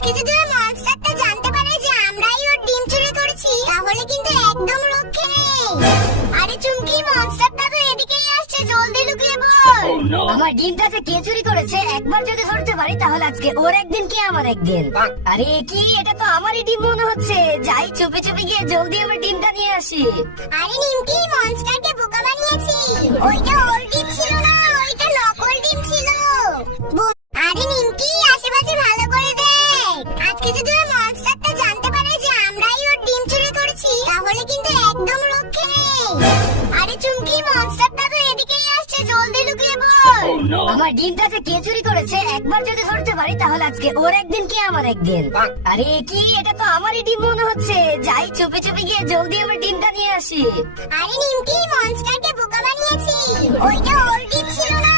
আজকে যদি ওই মনস্টারটা জানতে পারে যে আমরাই ওর ডিম চুরি করেছি তাহলে কিন্তু একদম রক্ষে নেই। আরে চুমকি, মনস্টারটা তো এদিকেই আসছে, জলদি লুকিয়ে পড়। আমার ডিমটা যে কে চুরি করেছে একবার যদি ধরতে পারি তাহলে আজকে ওর একদিন কি আমার একদিন। আরে কি, এটা তো আমারই ডিম মনে হচ্ছে। যাই চুপি চুপি গিয়ে জলদি আমার ডিমটা নিয়ে আসি। আরে নিমকি, মনস্টারকে বোকা বানিয়েছি। ওইটা ওর ডিম ছিল না, ওইটা নকল ডিম ছিল। আরে নিমকি, আশেপাশে ভালো করে দেখ। আজকে যদি ওই মনস্টারটা জানতে পারে যে আমরাই ওর ডিম চুরি করেছি তাহলে কিন্তু একদম রক্ষে নেই। আরে চুমকি, মনস্টারটা তো এদিকেই আসছে, জলদি লুকিয়ে পড়। আমার ডিমটা যে কে চুরি করেছে একবার যদি ধরতে পারি তাহলে আজকে ওর একদিন কি আমার একদিন। আরে কি, এটা তো আমারই ডিম মনে হচ্ছে। যাই চুপি চুপি গিয়ে জলদি আমার ডিমটা নিয়ে আসি। আরে নিমকি, মনস্টারকে বোকা বানিয়েছি। ওইটা ওর ডিম ছিল না,